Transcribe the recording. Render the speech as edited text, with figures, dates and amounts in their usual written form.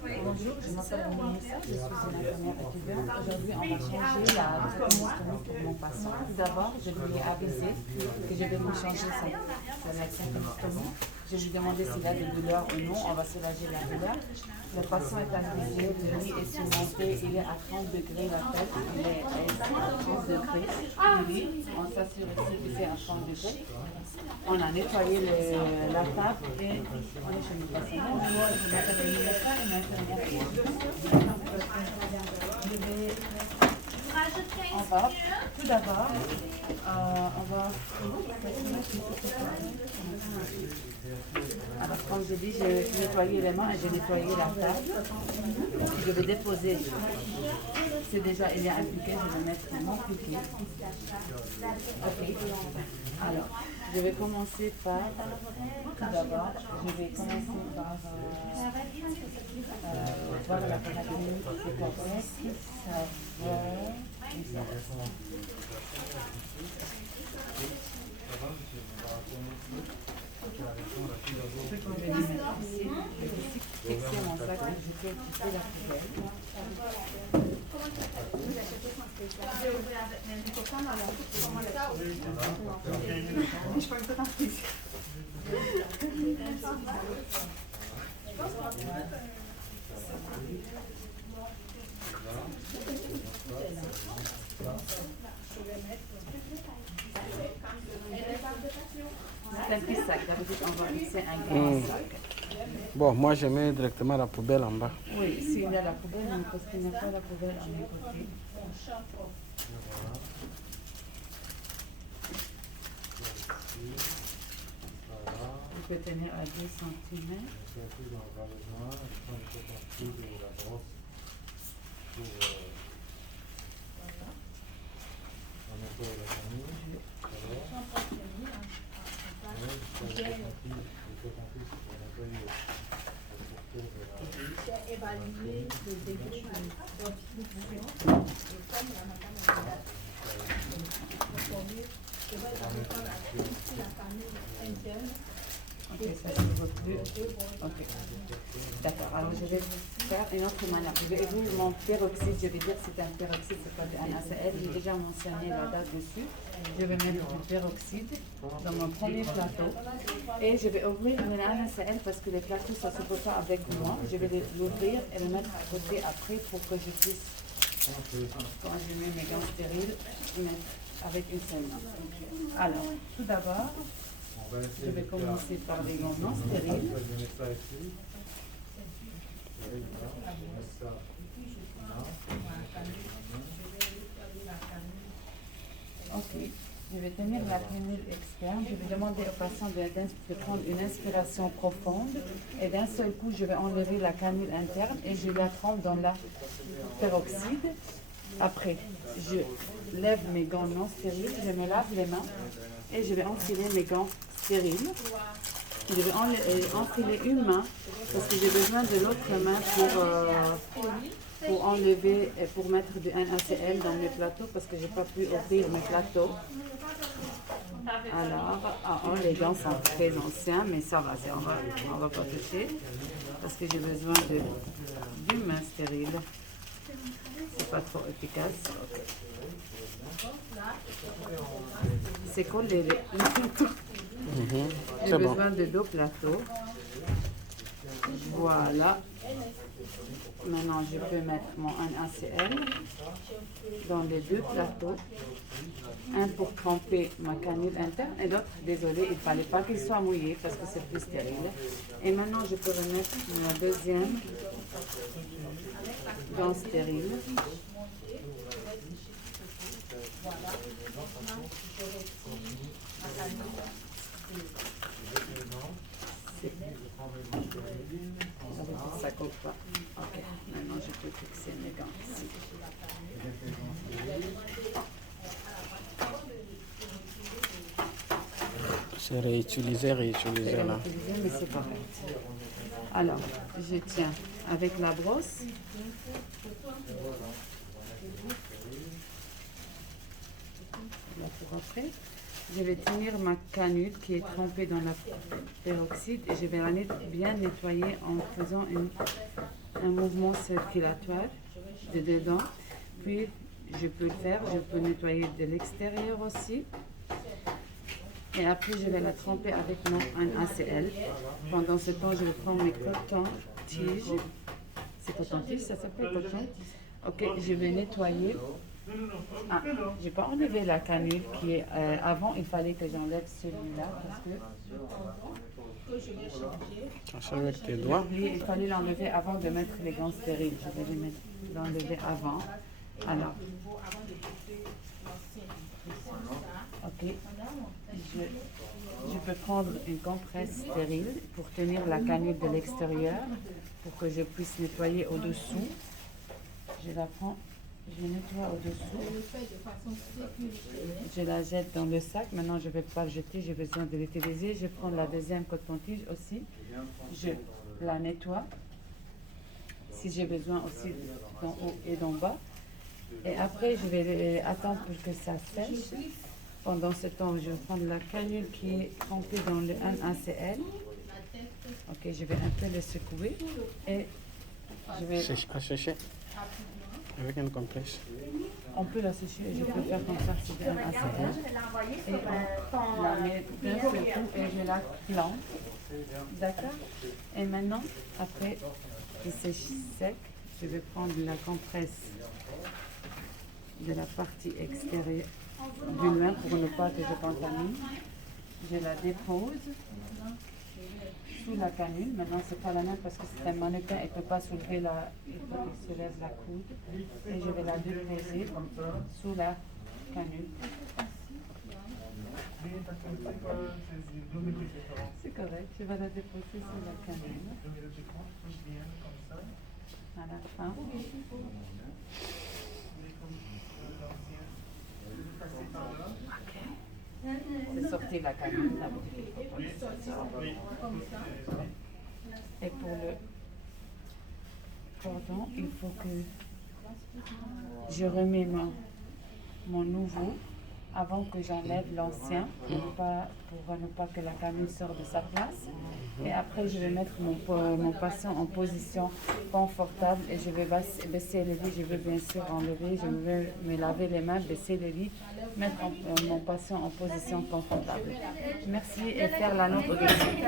Bonjour, je m'appelle Vanessa, je suis une infirmière étudiante. Aujourd'hui, on va changer la trachéotomie pour mon patient. Tout d'abord, je lui ai avisé que je vais lui changer sa trachéotomie. Je lui ai demandé s'il a des douleurs ou non. On va soulager la douleur. Le patient est avisé, le lit est surmonté, il est à 30 degrés la tête, il est à 30 degrés du lit. On s'assure aussi que c'est à 30 degrés. On a nettoyé la table et on est chez le patient. Bonjour, je m'appelle Vanessa, une infirmière étudiante. On va, tout d'abord, on va... Alors, comme je dis, j'ai nettoyé les mains et j'ai nettoyé la table. Je vais déposer. C'est déjà, il est appliqué, je vais mettre mon piqué. Ok. Alors, je vais commencer par, tout d'abord, je vais commencer par voir la thérapie, c'est correct, ça va, et ça va. Ce que je vais mettre ici, je vais fixer mon sac et je vais quitter la poubelle. C'est un petit sac, d'habitude on va mixer un grand sac. Bon, moi je mets directement la poubelle en bas. Oui, s'il y a la poubelle, mais parce qu'il n'y a pas la poubelle à mes côtés. Je peux tenir à 2 cm. Évaluer le degré ok, ça se voit plus. Ok. D'accord, alors je vais faire une autre manière. Je vais ouvrir mon peroxyde, je vais dire que c'est un peroxyde, c'est pas un ACL. J'ai déjà mentionné la date dessus. Je vais mettre du peroxyde dans mon premier plateau. Et je vais ouvrir un ACL parce que les plateaux, ça ne se peut pas avec moi. Je vais l'ouvrir et le mettre à côté après pour que je puisse, quand je mets mes gants stériles, mettre avec une seule main. Alors, tout d'abord, je vais commencer par les gants non stériles. Ok, je vais tenir la canule externe. Je vais demander au patient de prendre une inspiration profonde et d'un seul coup, je vais enlever la canule interne et je la trempe dans la peroxyde. Après, je lève mes gants non stériles, je me lave les mains et je vais enfiler mes gants stériles. Je vais enfiler une main parce que j'ai besoin de l'autre main pour enlever et pour mettre du NaCl dans mes plateaux parce que je n'ai pas pu ouvrir mes plateaux. Alors, les gants sont très anciens, mais ça va, on va pas toucher parce que j'ai besoin d'une main stérile. C'est pas trop efficace. Okay. C'est collé les plateaux. J'ai besoin de 2 plateaux. Voilà. Maintenant, je peux mettre mon NaCl dans les 2 plateaux. Un pour tremper ma canule interne et l'autre, désolé, il ne fallait pas qu'il soit mouillé parce que c'est plus stérile. Et maintenant, je peux remettre ma deuxième gant stérile. Ça compte pas. Ok, maintenant je peux fixer mes gants ici. C'est réutilisé là. Mais c'est correct. Alors, je tiens avec la brosse. Là pour après. Je vais tenir ma canule qui est trempée dans la peroxyde et je vais la bien nettoyer en faisant une un mouvement circulatoire de dedans. Puis, je peux le faire, je peux nettoyer de l'extérieur aussi. Et après, je vais la tremper avec mon NaCl. Pendant ce temps, je vais prendre mes cotons-tiges. C'est coton-tige, ça s'appelle coton? Ok, je vais nettoyer. Ah, j'ai pas enlevé la canule qui est avant. Il fallait que j'enlève celui-là parce que Cherche avec tes doigts. il fallait l'enlever avant de mettre les gants stériles. Je vais l'enlever avant. Alors, ok. Je peux prendre une compresse stérile pour tenir la canule de l'extérieur pour que je puisse nettoyer au-dessous. Je la prends, je nettoie au-dessous. Je la jette dans le sac. Maintenant, je ne vais pas le jeter, j'ai besoin de l'utiliser. Je prends la deuxième coton-tige aussi. Je la nettoie. Si j'ai besoin aussi d'en haut et d'en bas. Et après, je vais attendre pour que ça sèche. Pendant ce temps, je vais prendre la canule qui est trempée dans le NaCl. Ok, je vais un peu le secouer et je vais... À sécher avec une compresse. On peut la sécher et je peux faire comme ça, c'est du NaCl. Et on la met d'un seul coup et je la plante. D'accord? Et maintenant, après qu'il sèche sec, je vais prendre la compresse de la partie extérieure du loin pour ne pas que je contamine. Je la dépose sous la canule. Maintenant, c'est pas la même parce que c'est un mannequin, il ne peut pas soulever la... Il faut qu'il soulève la coude. Et je vais la déposer sous la canule. C'est correct, je vais la déposer sous la canule. À la fin. C'est sorti la canule. Et pour le cordon, il faut que je remets mon nouveau avant que j'enlève l'ancien pour ne pas que la canule sorte de sa place. Et après, je vais mettre mon patient en position confortable et je vais baisser le lit. Je vais bien sûr enlever, je vais me laver les mains, baisser le lit, mettre mon patient en position confortable. Merci et faire la note au-dessus.